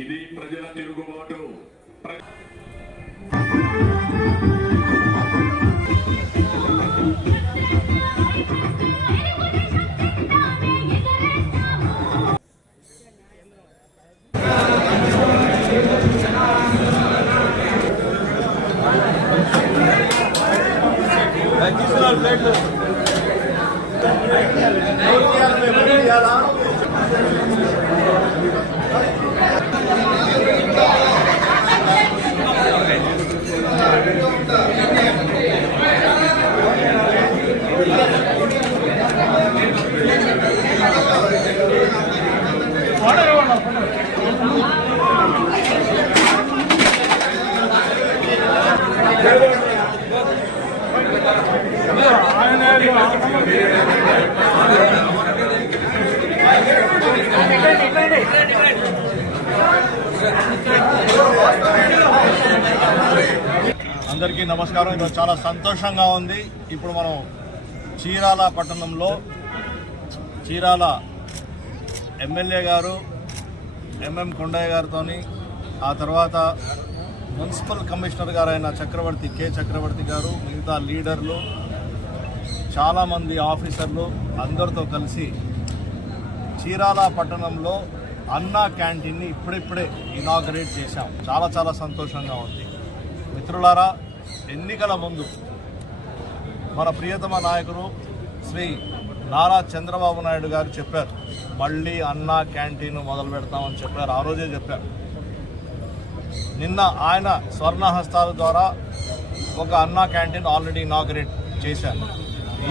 ఇది ప్రజల తిరుగుబాటు. అందరికీ నమస్కారం. ఈరోజు చాలా సంతోషంగా ఉంది. ఇప్పుడు మనం చీరాల పట్టణంలో చీరాల ఎమ్మెల్యే గారు ఎంఎం కొండయ్య గారితో, ఆ తర్వాత మున్సిపల్ కమిషనర్ గారు అయిన కే చక్రవర్తి గారు, మిగతా లీడర్లు, చాలామంది ఆఫీసర్లు అందరితో కలిసి చీరాల పట్టణంలో అన్నా క్యాంటీన్ని ఇప్పుడిప్పుడే ఇనాగరేట్ చేశాం. చాలా చాలా సంతోషంగా ఉంది. మిత్రులారా, ఎన్నికల ముందు మన ప్రియతమ నాయకుడు శ్రీ నారా చంద్రబాబు నాయుడు గారు చెప్పారు, మళ్ళీ అన్నా క్యాంటీన్ మొదలు పెడతామని చెప్పారు. ఆ రోజే చెప్పారు. నిన్న ఆయన స్వర్ణహస్తాల ద్వారా ఒక అన్నా క్యాంటీన్ ఆల్రెడీ ఇనాగరేట్ చేశారు.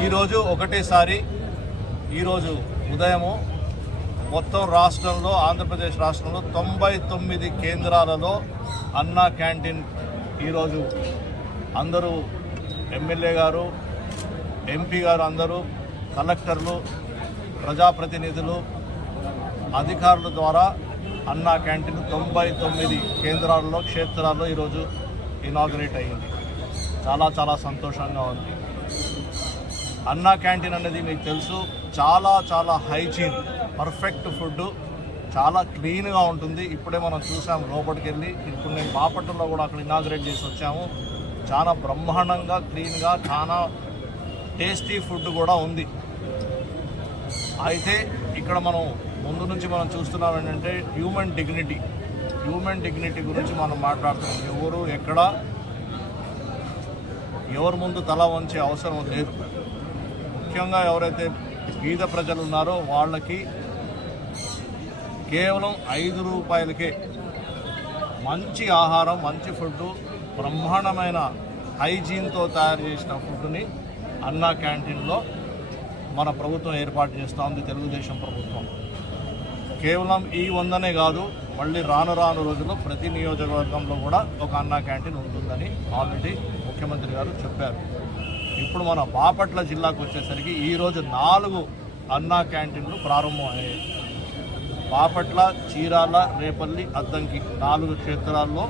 ఈరోజు ఒకటేసారి ఈరోజు ఉదయము మొత్తం రాష్ట్రంలో, ఆంధ్రప్రదేశ్ రాష్ట్రంలో 99 కేంద్రాలలో అన్నా క్యాంటీన్ ఈరోజు అందరూ ఎమ్మెల్యే గారు, ఎంపీ గారు, అందరూ కలెక్టర్లు, ప్రజాప్రతినిధులు, అధికారుల ద్వారా అన్నా క్యాంటీన్ 99 కేంద్రాల్లో, క్షేత్రాల్లో ఈరోజు ఇనాగరేట్ అయ్యింది. చాలా చాలా సంతోషంగా ఉంది. అన్నా క్యాంటీన్ అనేది మీకు తెలుసు, చాలా చాలా హైజీన్, పర్ఫెక్ట్ ఫుడ్, చాలా క్లీన్గా ఉంటుంది. ఇప్పుడే మనం చూసాము లోపలికి వెళ్ళి. ఇప్పుడు నేను బాపట్లలో కూడా అక్కడ ఇనాగరేట్ చేసి వచ్చాము. చాలా బ్రహ్మాండంగా, క్లీన్గా, చాలా టేస్టీ ఫుడ్ కూడా ఉంది. అయితే ఇక్కడ మనం ముందు నుంచి మనం చూస్తున్నాం ఏంటంటే హ్యూమన్ డిగ్నిటీ గురించి మనం మాట్లాడుతున్నాం. ఎవరు ఎక్కడ ఎవరి ముందు తల వంచే అవసరం లేదు. ముఖ్యంగా ఎవరైతే బీద ప్రజలు ఉన్నారో వాళ్ళకి కేవలం 5 రూపాయలకే మంచి ఆహారం, మంచి ఫుడ్, బ్రహ్మాండమైన హైజీన్తో తయారు చేసిన ఫుడ్ని అన్నా క్యాంటీన్లో మన ప్రభుత్వం ఏర్పాటు చేస్తూ ఉంది, తెలుగుదేశం ప్రభుత్వం. కేవలం ఈ 100నే కాదు, మళ్ళీ రాను రోజుల్లో ప్రతి నియోజకవర్గంలో కూడా ఒక అన్నా క్యాంటీన్ ఉంటుందని ఆల్రెడీ ముఖ్యమంత్రి గారు చెప్పారు. ఇప్పుడు మన బాపట్ల జిల్లాకు వచ్చేసరికి ఈరోజు 4 అన్నా క్యాంటీన్లు ప్రారంభమయ్యాయి. బాపట్ల, చీరాల, రేపల్లి, అద్దంకి 4 క్షేత్రాల్లో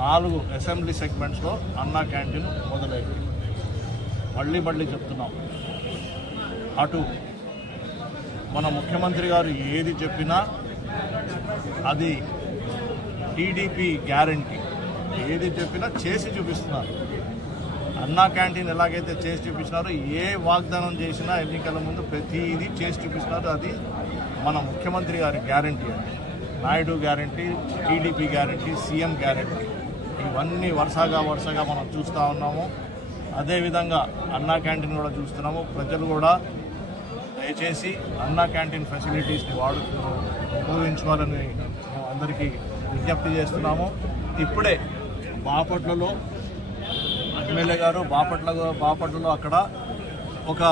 4 అసెంబ్లీ సెగ్మెంట్స్లో అన్నా క్యాంటీన్ మొదలైంది. మళ్ళీ చెప్తున్నాం, అటు మన ముఖ్యమంత్రి గారు ఏది చెప్పినా అది టీడీపీ గ్యారంటీ. ఏది చెప్పినా చేసి చూపిస్తున్నారు. అన్నా క్యాంటీన్ ఎలాగైతే చేసి చూపించినారో, ఏ వాగ్దానం చేసినా ఎన్నికల ముందు ప్రతిదీ చేసి చూపిస్తున్నారు. అది మన ముఖ్యమంత్రి గారి గ్యారంటీ. అండి Naidu guarantee, TDP guarantee, CM guarantee, ఇవన్నీ వరుసగా మనం చూస్తూ ఉన్నాము. అదేవిధంగా అన్నా క్యాంటీన్ కూడా చూస్తున్నాము. ప్రజలు కూడా దయచేసి అన్నా క్యాంటీన్ ఫెసిలిటీస్ని ఉపయోగించుకోవాలని అందరికీ విజ్ఞప్తి చేస్తున్నాము. ఇప్పుడే బాపట్లలో ఎమ్మెల్యే గారు బాపట్లలో అక్కడ ఒక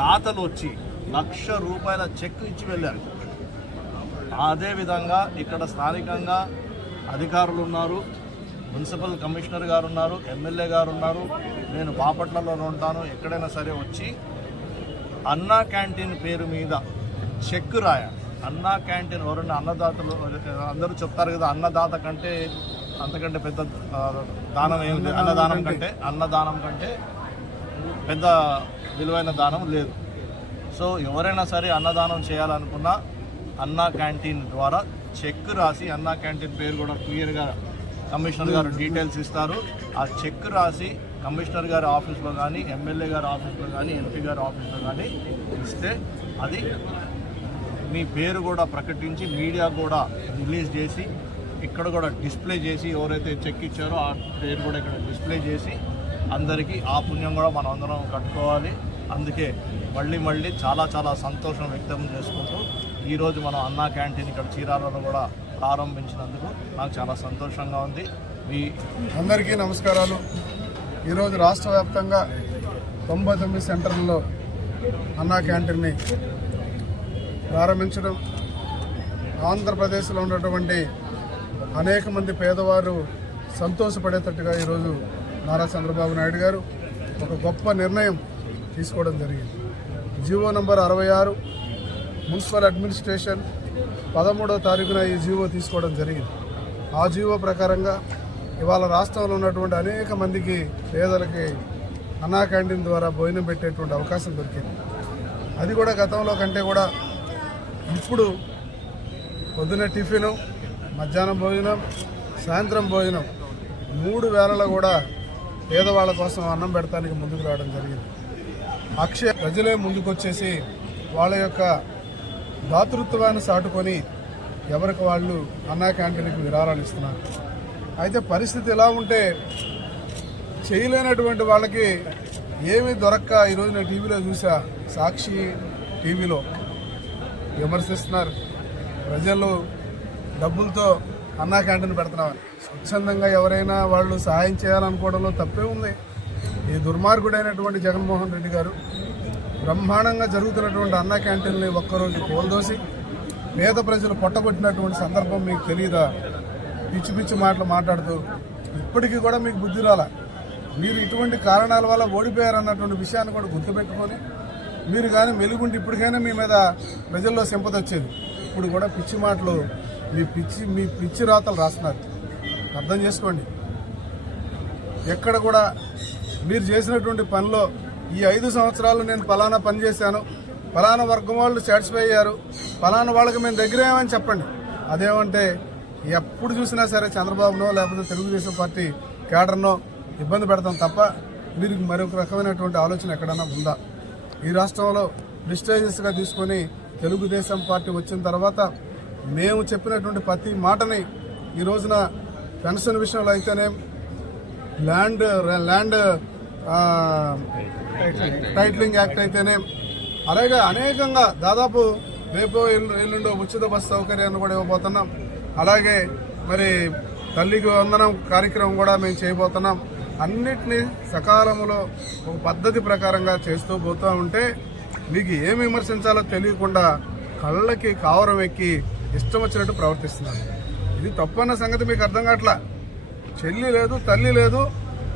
దాతలు వచ్చి ₹1,00,000 చెక్ ఇచ్చి వెళ్ళారు. అదేవిధంగా ఇక్కడ స్థానికంగా అధికారులు ఉన్నారు, మున్సిపల్ కమిషనర్ గారు ఉన్నారు, ఎమ్మెల్యే గారు ఉన్నారు. నేను బాపట్లలో ఉంటాను. ఎక్కడైనా సరే వచ్చి అన్నా క్యాంటీన్ పేరు మీద చెక్ రాయాలి. అన్నా క్యాంటీన్ ఎవరన్నా అన్నదాతలు అందరూ చెప్తారు కదా, అన్నదాత కంటే అంతకంటే పెద్ద దానం ఏమి, అన్నదానం కంటే పెద్ద విలువైన దానం లేదు. సో ఎవరైనా సరే అన్నదానం చేయాలనుకున్నా అన్నా క్యాంటీన్ ద్వారా చెక్ రాసి, అన్నా క్యాంటీన్ పేరు కూడా క్లియర్గా కమిషనర్ గారు డీటెయిల్స్ ఇస్తారు. ఆ చెక్ రాసి కమిషనర్ గారి ఆఫీస్లో కానీ, ఎమ్మెల్యే గారి ఆఫీస్లో కానీ, ఎంపీ గారి ఆఫీస్లో కానీ ఇస్తే అది మీ పేరు కూడా ప్రకటించి మీడియా కూడా రిలీజ్ చేసి, ఇక్కడ కూడా డిస్ప్లే చేసి, ఎవరైతే చెక్ ఇచ్చారో ఆ పేరు కూడా ఇక్కడ డిస్ప్లే చేసి అందరికీ ఆ పుణ్యం కూడా మనం అందరం కట్టుకోవాలి. అందుకే మళ్ళీ చాలా సంతోషం వ్యక్తం చేసుకుంటూ ఈరోజు మనం అన్నా క్యాంటీన్ ఇక్కడ చీరాలలో కూడా ప్రారంభించినందుకు నాకు చాలా సంతోషంగా ఉంది. మీ అందరికీ నమస్కారాలు. ఈరోజు రాష్ట్ర వ్యాప్తంగా 99 సెంటర్లలో అన్నా క్యాంటీన్ని ప్రారంభించడం, ఆంధ్రప్రదేశ్లో ఉన్నటువంటి అనేక మంది పేదవారు సంతోషపడేటట్టుగా ఈరోజు నారా చంద్రబాబు నాయుడు గారు ఒక గొప్ప నిర్ణయం తీసుకోవడం జరిగింది. జీవో నంబర్ 66 మున్సిపల్ అడ్మినిస్ట్రేషన్ 13వ తారీఖున ఈ జీవో తీసుకోవడం జరిగింది. ఆ జీవో ప్రకారంగా ఇవాళ రాష్ట్రంలో ఉన్నటువంటి అనేక మందికి పేదలకి అన్నా క్యాంటీన్ ద్వారా భోజనం పెట్టేటువంటి అవకాశం దొరికింది. అది కూడా గతంలో కంటే కూడా ఇప్పుడు పొద్దున్న టిఫిను, మధ్యాహ్నం భోజనం, సాయంత్రం భోజనం 3 వేళలో కూడా పేదవాళ్ళ కోసం అన్నం పెడతానికి ముందుకు రావడం జరిగింది. అక్షయ ప్రజలే ముందుకొచ్చేసి వాళ్ళ యొక్క దాతృత్వాన్ని చాటుకొని ఎవరికి వాళ్ళు అన్నా క్యాంటీన్కి విరాళాలు ఇస్తున్నారు. అయితే పరిస్థితి ఎలా ఉంటే చేయలేనటువంటి వాళ్ళకి ఏమీ దొరక్క ఈరోజు నేను టీవీలో చూసా, సాక్షి టీవీలో విమర్శిస్తున్నారు. ప్రజలు డబ్బులతో అన్నా క్యాంటీన్ పెడుతున్నామని. స్వచ్ఛందంగా ఎవరైనా వాళ్ళు సహాయం చేయాలనుకోవడంలో తప్పే ఉంది. ఈ దుర్మార్గుడైనటువంటి జగన్మోహన్ రెడ్డి గారు బ్రహ్మాండంగా జరుగుతున్నటువంటి అన్నా క్యాంటీన్ని ఒక్కరోజు కోల్దోసి పేద ప్రజలు పొట్టబొట్టినటువంటి సందర్భం మీకు తెలియదా? పిచ్చి మాటలు మాట్లాడుతూ ఇప్పటికీ కూడా మీకు బుద్ధి రాలా. మీరు ఇటువంటి కారణాల వల్ల ఓడిపోయారన్నటువంటి విషయాన్ని కూడా గుర్తుపెట్టుకొని మీరు కానీ మెలుగుంటే ఇప్పటికైనా మీ మీద ప్రజల్లో సింపతి వచ్చేది. ఇప్పుడు కూడా పిచ్చి మాటలు, మీ పిచ్చి రాతలు రాస్తున్నారు. అర్థం చేసుకోండి. ఎక్కడ కూడా మీరు చేసినటువంటి పనిలో ఈ 5 సంవత్సరాలు నేను ఫలానా పని చేశాను, ఫలానా వర్గం వాళ్ళు సాటిస్ఫై అయ్యారు, ఫలానా వాళ్ళకి మేము దగ్గరేమని చెప్పండి. అదేమంటే ఎప్పుడు చూసినా సరే చంద్రబాబునో లేకపోతే తెలుగుదేశం పార్టీ కేడర్నో ఇబ్బంది పెడతాం తప్ప మీరు మరొక రకమైనటువంటి ఆలోచన ఎక్కడైనా ఉందా? ఈ రాష్ట్రంలో ప్రిస్టేజియస్గా తీసుకొని తెలుగుదేశం పార్టీ వచ్చిన తర్వాత మేము చెప్పినటువంటి ప్రతి మాటని ఈ రోజున పెన్షన్ విషయంలో అయితేనే, ల్యాండ్ టైటిలింగ్ యాక్ట్ అయితేనే, అలాగే అనేకంగా దాదాపు రేపు ఎల్లుండో ఉచిత బస్సు సౌకర్యాన్ని కూడా ఇవ్వబోతున్నాం. అలాగే మరి తల్లికి వందనం కార్యక్రమం కూడా మేము చేయబోతున్నాం. అన్నిటినీ సకాలంలో ఒక పద్ధతి ప్రకారంగా చేస్తూ పోతూ ఉంటే మీకు ఏమి విమర్శించాలో తెలియకుండా కళ్ళకి కావరం ఎక్కి ఇష్టం వచ్చినట్టు ప్రవర్తిస్తున్నారు. ఇది తప్పన్న సంగతి మీకు అర్థం కావట్లా. చెల్లి లేదు, తల్లి లేదు.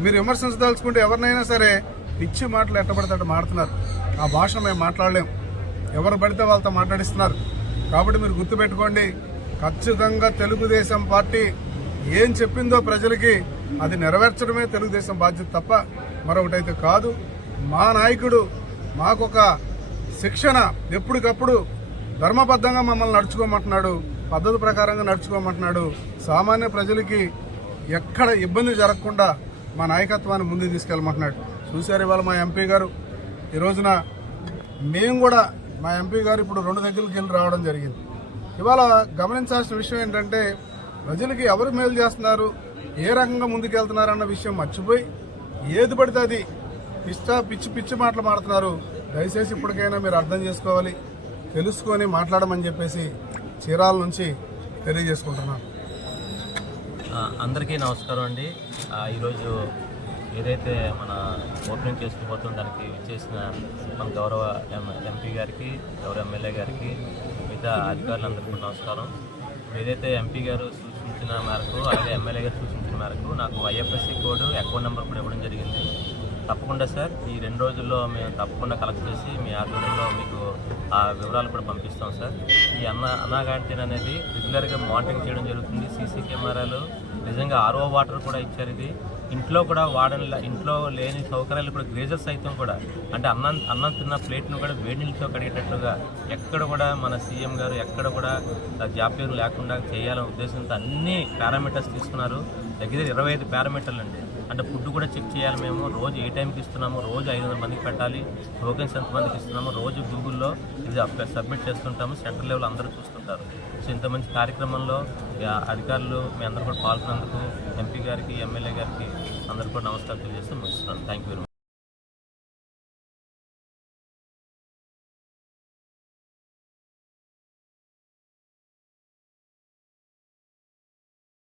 మీరు విమర్శించదలుచుకుంటే ఎవరినైనా సరే పిచ్చి మాటలు ఎట్టబడితే మాడుతున్నారు. ఆ భాష మేము మాట్లాడలేం. ఎవరు పడితే వాళ్ళతో మాట్లాడిస్తున్నారు. కాబట్టి మీరు గుర్తుపెట్టుకోండి, ఖచ్చితంగా తెలుగుదేశం పార్టీ ఏం చెప్పిందో ప్రజలకి అది నెరవేర్చడమే తెలుగుదేశం బాధ్యత తప్ప మరొకటైతే కాదు. మా నాయకుడు మాకొక శిక్షణ ఎప్పటికప్పుడు ధర్మబద్ధంగా మమ్మల్ని నడుచుకోమంటున్నాడు, పద్ధతి ప్రకారంగా నడుచుకోమంటున్నాడు. సామాన్య ప్రజలకి ఎక్కడ ఇబ్బంది జరగకుండా మా నాయకత్వాన్ని ముందుకు తీసుకెళ్ళమంటున్నాడు. చూశారు ఇవాళ మా ఎంపీ గారు. ఈ రోజున మేము కూడా మా ఎంపీ గారు ఇప్పుడు 2 దగ్గరికి వెళ్ళి రావడం జరిగింది. ఇవాళ గమనించాల్సిన విషయం ఏంటంటే ప్రజలకి ఎవరు మేలు చేస్తున్నారు, ఏ రకంగా ముందుకెళ్తున్నారు అన్న విషయం మర్చిపోయి ఏది పడితే అది పిచ్చి మాటలు మాడుతున్నారు. దయచేసి ఇప్పటికైనా మీరు అర్థం చేసుకోవాలి, తెలుసుకొని మాట్లాడమని చెప్పేసి చీరాల నుంచి తెలియజేసుకుంటున్నాను. అందరికీ నమస్కారం అండి. ఈరోజు ఏదైతే మన ఓపెనింగ్ చేసుకోబోతుందో దానికి విచ్చేసిన మన గౌరవ ఎంపీ గారికి, గౌరవ ఎమ్మెల్యే గారికి, మిగతా అధికారులందరికీ కూడా నమస్కారం. ఏదైతే ఎంపీ గారు సూచించిన మేరకు, అలాగే ఎమ్మెల్యే గారు సూచించిన మేరకు నాకు ఐఎఫ్ఎస్సి కోడ్, అకౌంట్ నెంబర్ కూడా ఇవ్వడం జరిగింది. తప్పకుండా సార్ ఈ 2 రోజుల్లో మేము తప్పకుండా కలెక్ట్ చేసి మీ ఆధ్వర్యంలో మీకు ఆ వివరాలు కూడా పంపిస్తాం సార్. ఈ అన్నా క్యాంటీన్ అనేది రెగ్యులర్గా మానిటరింగ్ చేయడం జరుగుతుంది. సీసీ కెమెరాలు, నిజంగా ఆర్ఓ వాటర్ కూడా ఇచ్చారు. ఇది ఇంట్లో కూడా ఇంట్లో లేని సౌకర్యాలు కూడా గ్రేజర్స్ సైతం కూడా అంటే అన్నం తిన్న ప్లేట్ను కూడా వేడి నీళ్ళతో కడిగేటట్లుగా ఎక్కడ కూడా మన సీఎం గారు ఎక్కడ కూడా జాప్యం లేకుండా చేయాలనే ఉద్దేశంతో అన్ని పారామీటర్స్ తీసుకున్నారు. దగ్గర 25 పారామీటర్లు అండి. అంటే ఫుడ్ కూడా చెక్ చేయాలి మేము, రోజు ఏ టైంకి ఇస్తున్నాము, రోజు 500 మందికి పెట్టాలి, టోకెన్స్ ఎంతమందికి ఇస్తున్నాము, రోజు గూగుల్లో ఇది సబ్మిట్ చేస్తుంటాము, సెంట్రల్ లెవెల్ అందరూ చూస్తుంటారు. సో ఇంత మంచి కార్యక్రమంలో అధికారులు మీ అందరూ కూడా పాల్గొన్నందుకు ఎంపీ గారికి, ఎమ్మెల్యే గారికి అందరూ కూడా నమస్కారం తెలియజేస్తూ ముగిస్తున్నాను. Thank you very much.